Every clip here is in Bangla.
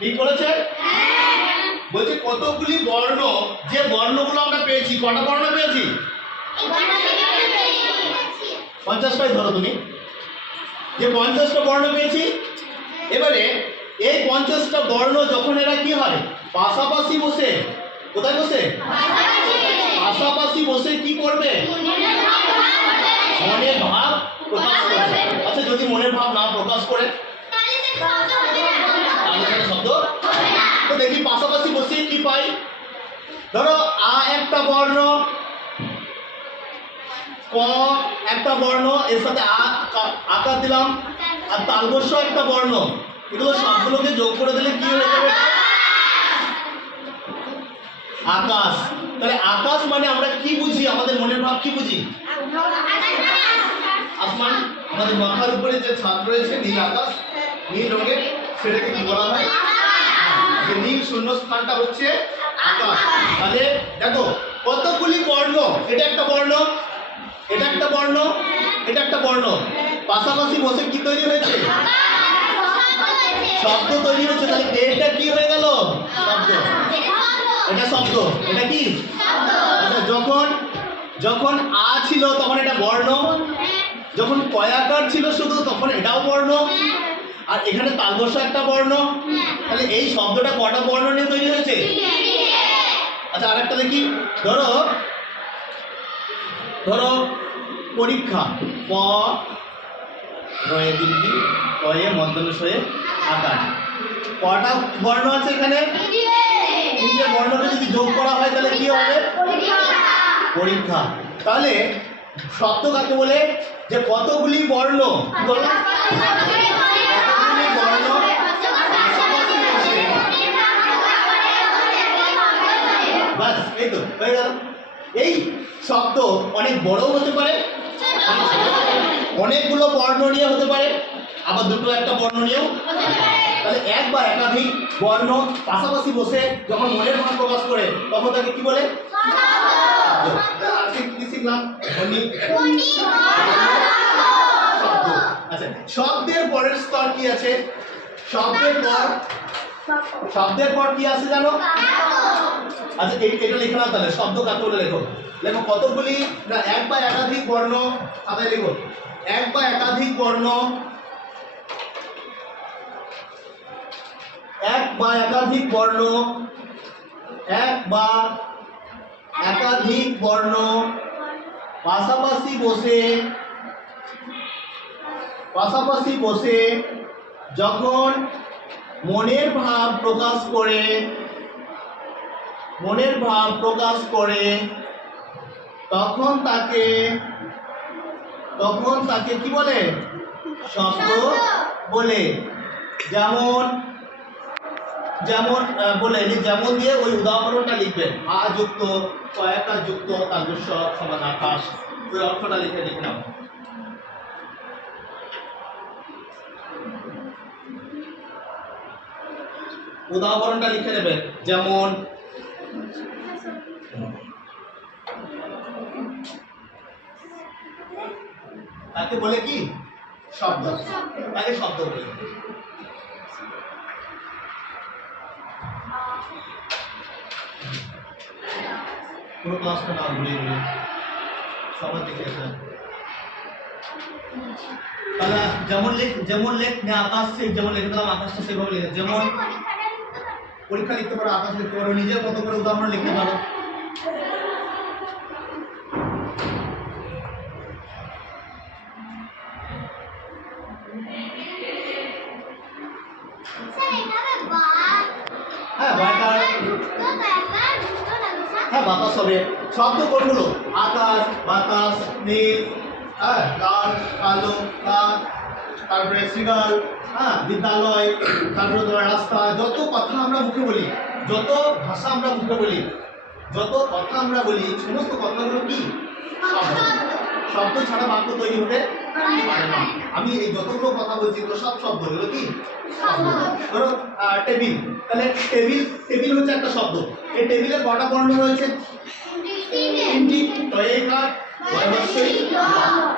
ঠিক বলেছে? বলছে কতগুলি বর্ণ, যে বর্ণগুলো আমরা পেয়েছি, কটা বর্ণ পেয়েছি? 50টাই ধরো তুমি, যে 50টা বর্ণ পেয়েছি। এবারে এই 50টা বর্ণ যখন এরা কি হয় পাশাপাশি বসে, কোথায় বসে? পাশাপাশি বসে কি করবে? মনের ভাব প্রকাশ করবে। আচ্ছা যদি মনের ভাব না প্রকাশ করে তাহলে শব্দ তো দেখি পাশাপাশি বসে কি পাই। ধরো আ একটা বর্ণ, ক একটা বর্ণ, এর সাথে আকার দিলাম, আর তালবস্য একটা বর্ণ, এগুলো সবগুলোকে যোগ করে দিলে কি হয়ে যাবে? আকাশ। তাহলে আকাশ মানে আমরা কি বুঝি? আমাদের মনের ভাব কি বুঝি? আসমান। আমাদের মাথার উপরে যে ছাদ রয়েছে নীল আকাশ, নীল রঙের, সেটাকে কি বলা হয়? যে নীল শূন্য স্থানটা হচ্ছে আকাশ। তাহলে দেখো কতগুলি বর্ণ, এটা একটা বর্ণ, এটা একটা বর্ণ, এটা একটা বর্ণ, পাশাপাশি বসে কি তৈরি হয়েছে? শব্দ তৈরি হচ্ছে। তাহলে এটা কি হয়ে গেল? শব্দ। এটা শব্দ, এটা কি? আচ্ছা যখন যখন আ ছিল তখন এটা বর্ণ, যখন কয়াকার ছিল শুধু তখন এটাও বর্ণ, আর এখানে তালবস্য একটা বর্ণ। তাহলে এই শব্দটা কটা বর্ণ নিয়ে তৈরি হয়েছে? আচ্ছা আরেকটা দেখি। ধরো ধরো পরীক্ষা, প রয়ে দীর্ঘি, কয়ে মধ্যমশয়ে আকার, কটা বর্ণ আছে এখানে? তিনটে বর্ণকে যদি যোগ করা হয় তাহলে কি হবে? পরীক্ষা। তাহলে শব্দ কাকে বলে? যে কতগুলি বর্ণ, কি বললাম? কতগুলি বর্ণ বাস, এই তো হয়ে গেল। এই শব্দ অনেক বড় হতে পারে, অনেকগুলো বর্ণ নিয়ে হতে পারে, আবার দুটো একটা বর্ণ নিয়েও। তাহলে এক বা একাধিক বর্ণ পাশাপাশি বসে যখন মনের ভাব প্রকাশ করে তখন তাকে কি বলে? আজকে কি শিখলাম? শব্দ। আচ্ছা শব্দের পরের স্তর কি আছে? শব্দের পর কি আছে জানো? আচ্ছা এটা লিখে নাও তাহলে। শব্দ কাকে বলে লেখো। লেখো কতগুলি না এক বা একাধিক বর্ণ, খাতায় লেখো এক বা একাধিক বর্ণ, এক বা একাধিক বর্ণ, এক বা একাধিক বর্ণ পাশাপাশি বসে যখন মনের ভাব প্রকাশ করে তখন তাকে কি বলে? শব্দ বলে। যেমন বলে যেমন দিয়ে ওই উদাহরণটা লিখবেন। আ যুক্ত কয়েকটা যুক্ত তালবস্য সমান আকাশ, ওই অর্থটা লিখে নাও। উদাহরণটা লিখে নেবেন। যেমন তাকে বলে কি? শব্দ। তাকে শব্দ বলে। পুরো ক্লাসটা না ঘুরিয়ে সবার দেখে আসেন। তাহলে যেমন লেখ আকাশ, যেমন লিখে দিলাম আকাশটা সেভাবে লিখে। যেমন পরীক্ষা লিখতে পারো, আকাশ লিখতে পারো, নিজের মতো করে উদাহরণ লিখতে পারো। হ্যাঁ বাতাস হবে। শব্দ কোনগুলো? আকাশ, বাতাস, নীল, লাল, কালো, কাক, তারপরে শ্রীগাল, বিদ্যালয়, তারপরে তোমার রাস্তা। যত কথা আমরা মুখে বলি, যত ভাষা আমরা মুখে বলি, যত কথা আমরা বলি, সমস্ত কথাগুলো কি? শব্দ। শব্দ ছাড়া বাক্য তৈরি হতে পারে না। আমি এই যতগুলো কথা বলছি তো সব শব্দ, এগুলো কি? শব্দ। ধরো টেবিল, তাহলে টেবিল হচ্ছে একটা শব্দ। এই টেবিলের কটা বর্ণ রয়েছে? তিনটি। বয়বস্যই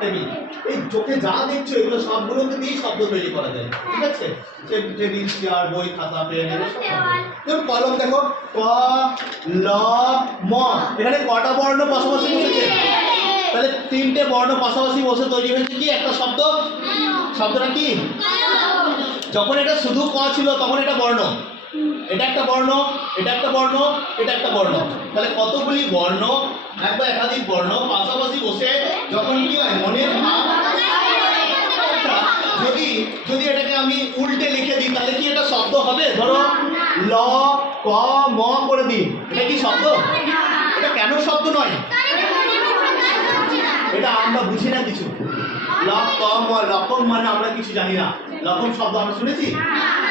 টেবিল। এই চোখে যা দেখছো এগুলো সবগুলোকে দিয়েই শব্দ তৈরি করা যায়, ঠিক আছে? টেবিল, চেয়ার, বই, খাতা, পেন, এগুলো সব যেমন কলম দেখো, ক, ল, ম, এখানে কটা বর্ণ পাশাপাশি বসেছে? তাহলে তিনটে বর্ণ পাশাপাশি বসে তৈরি হয়েছে কি একটা শব্দ। শব্দটা কি? যখন এটা শুধু ক ছিল তখন এটা বর্ণ, এটা একটা বর্ণ, এটা একটা বর্ণ, এটা একটা বর্ণ। তাহলে কতগুলি বর্ণ, এক বা একাধিক বর্ণ পাশাপাশি বসে যখন কি হয় মনের ভাব। যদি যদি এটাকে আমি উল্টে লিখে দিই তাহলে কি এটা শব্দ হবে? ধরো ল ক ম করে দিই, এটা কি শব্দ? এটা কেন শব্দ নয়? এটা আমরা বুঝি না কিছু। লকম লকম মানে আমরা কিছু জানি না। লকম শব্দ আমরা শুনেছি?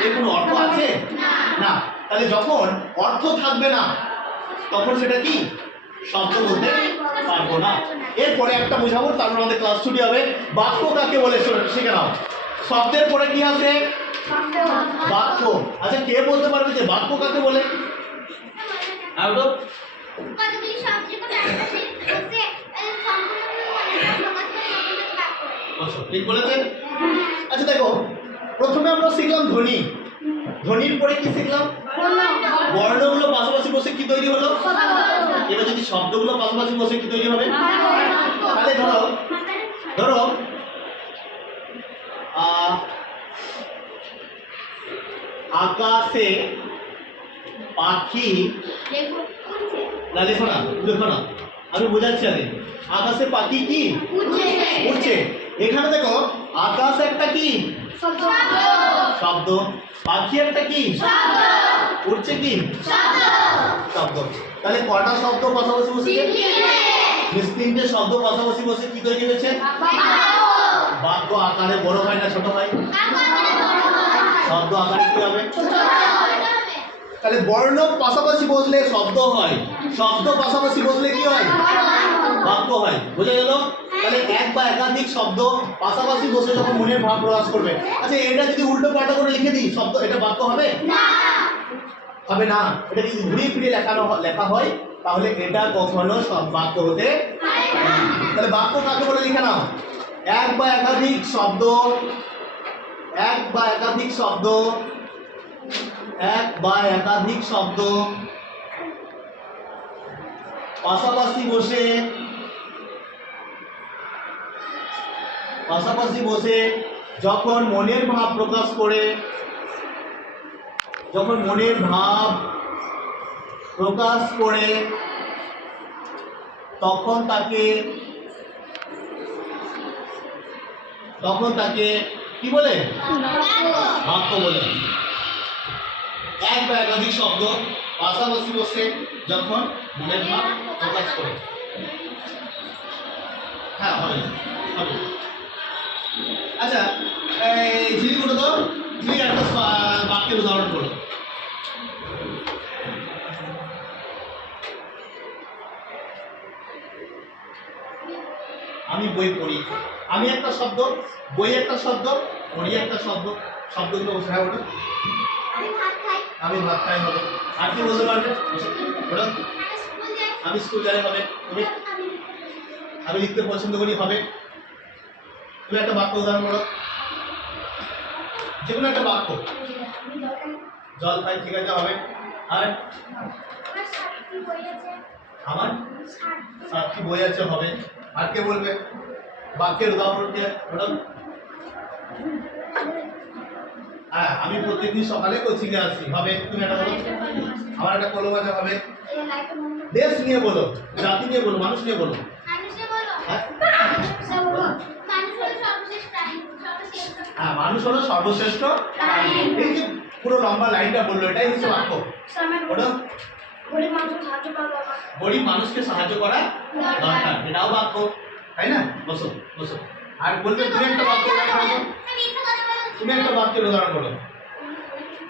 এর কোনো অর্থ আছে না। তাহলে যখন অর্থ থাকবে না তখন সেটা কি শব্দ বলতে পারবো না। এরপরে একটা বোঝাবো, তারপর আমাদের ক্লাস ছুটি হবে। বাক্য কাকে বলে শিখে নাও। শব্দের পরে কি আছে? বাক্য। আচ্ছা কে বলতে পারবে যে বাক্য কাকে বলে? আর বলো। ঠিক বলেছেন। আচ্ছা দেখো, প্রথমে আমরা শিখলাম ধ্বনি। ধ্বনির পরে কি শিখলাম? বর্ণগুলো পাশাপাশি বসে কি তৈরি হলো? এবার যদি শব্দগুলো পাশাপাশি বসে কি তৈরি হবে? তাহলে ধরো ধরো আকাশে পাখি, না দেখো না দেখো না আমি বোঝাচ্ছি আগে। আকাশে পাখি কি উড়ছে। এখানে দেখো আকাশ একটা কি শব্দ, পাখি একটা কি উড়ছে কি শব্দ। তাহলে কটা শব্দ পাশাপাশি বসেছে? তিনটে শব্দ পাশাপাশি বসে কি তৈরি হয়েছে? বাক্য আকারে বড় হয় না ছোট হয়? শব্দ আকারে কি হবে? তাহলে বর্ণ পাশাপাশি বসলে শব্দ হয়, শব্দ পাশাপাশি বসলে কি হয়? বাক্য হয়। বোঝা গেল? তাহলে এক বা একাধিক শব্দ পাশাপাশি বসে যখন মনের ভাব প্রকাশ করবে। আচ্ছা এটা যদি উল্টো পাল্টা করে লিখে দিই শব্দ, এটা বাক্য হবে না? হবে না। এটা যদি ঘুরিয়ে ফিরিয়ে লেখা হয় তাহলে এটা কখনো বাক্য হতে পারে না। তাহলে বাক্য কাকে বলে লিখে নাও। এক বা একাধিক শব্দ, এক বা একাধিক শব্দ, এক বা একাধিক শব্দ পাশাপাশি বসে যখন মনের ভাব প্রকাশ করে, যখন মনের ভাব প্রকাশ করে তখন তাকে কি বলে? বাক্য বলে। এক বা একাধিক শব্দ পাশাপাশি বসে যখন মনের ভাব প্রকাশ করে। হ্যাঁ হবে হবে। আচ্ছা এই ঝিলি করে দাও, ঝিলি একটা বাক্যের উদাহরণ করো। আমি বই পড়ি। আমি একটা শব্দ, বই একটা শব্দ, পড়ি একটা শব্দ। শব্দগুলো বসে ওঠো। আমি ভাত খাই হবে। আর কি বলতে পারবে? বলো। আমি স্কুল যাই হবে। তুমি? আমি লিখতে পছন্দ করি হবে। তুমি একটা বাক্য উদাহরণ করো, যে কোনো একটা বাক্য। জল খাই, ঠিক আছে হবে। আর আমার 7টি বই আছে হবে। আর কে বলবে? বাক্যের উদাহরণ দিয়ে বলো। হ্যাঁ আমি প্রত্যেকদিন সকালে কোচিংয়ে আসি হবে। তুমি একটা বলো। আমার একটা কলম আছে হবে। দেশ নিয়ে বলো, জাতি নিয়ে বলো, মানুষ নিয়ে বলো। হ্যাঁ মানুষ হলো সর্বশ্রেষ্ঠ। এই যে পুরো লম্বা লাইনটা বললো এটাই হচ্ছে বাক্য। ওটা গরিব মানুষকে সাহায্য করা দরকার, এটাও বাক্য, তাই না? বসো বসো। আর বলবে তুমি একটা বাক্য উদাহরণ করো। তুমি একটা বাক্যের উদাহরণ করো।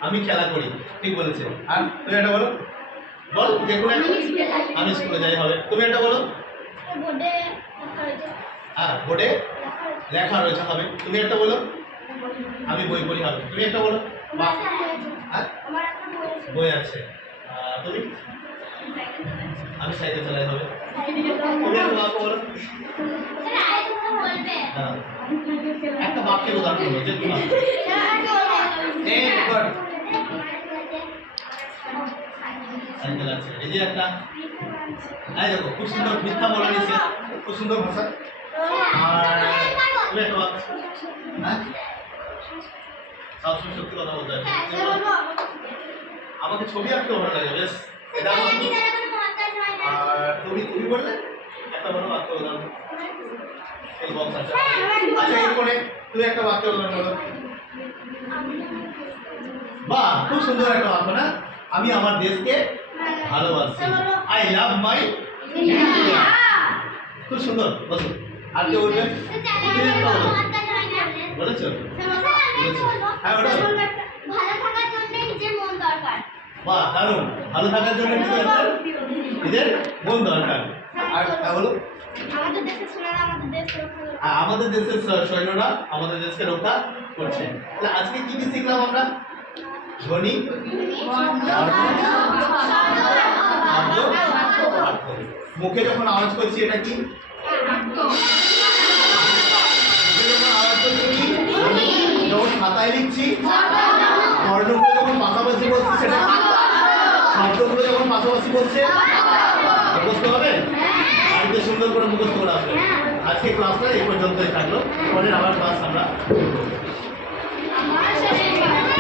আমি খেলা করি, ঠিক বলেছে। আর তুমি একটা বলো, বল যে কোনো একটা। আমি স্কুলে যাই হবে। তুমি একটা বলো। হ্যাঁ বোর্ডে লেখা রয়েছে হবে। তুমি একটা বলো। আমি বই পড়ি হবে। তুমি একটা বলো। বই আছে। তুমি আমি সাইকেল চালাই হবে। তুমি একটা বাক্য বলো। হ্যাঁ। একটা বাক্যের উদাহরণ বলো যে তোমার সাইকেল আছে। এই যে একটা এই দেখো খুব সুন্দর মিথ্যা বলা নিছে, খুব সুন্দর ভাষা। আর তুমি একটা বাক্য হ্যাঁ সবসময় সত্যি কথা বলতে হয়। আমাকে ছবি আঁকতে ভালো লাগে বেশ। এটা আমার আর তুমি বললে একটা বড় বাক্য উদাহরণ এই বক্স আছে। আচ্ছা এরপরে তুমি একটা বাক্য উদাহরণ বলো। বাহ খুব সুন্দর একটা বাক্য না? আমি আমার দেশকে ভালোবাসি। I love my India. খুব সুন্দর বলো। আর কেউ বলবেন? তুমি একটা বলো। বলেছো? হ্যাঁ ওটা বাহ দারুণ। ভালো থাকার জন্য কি দরকার? নিজের মন দরকার। আর বলো আমাদের দেশের সৈন্যরা আমাদের দেশকে রক্ষা করছে। তাহলে আজকে কি কি শিখলাম আমরা? ধ্বনি, মুখে যখন আওয়াজ করছি এটা কি? মুখে যখন আওয়াজ করছি কি? যখন খাতায় লিখছি বর্ণগুলো যখন পাশাপাশি বসছে সেটা কি? শব্দগুলো যখন পাশাপাশি বসছে মুখস্থ হবে? বাড়িতে সুন্দর করে মুখস্থ করে আসবে। আজকে ক্লাসটা এই পর্যন্তই থাকলো, পরে আবার ক্লাস আমরা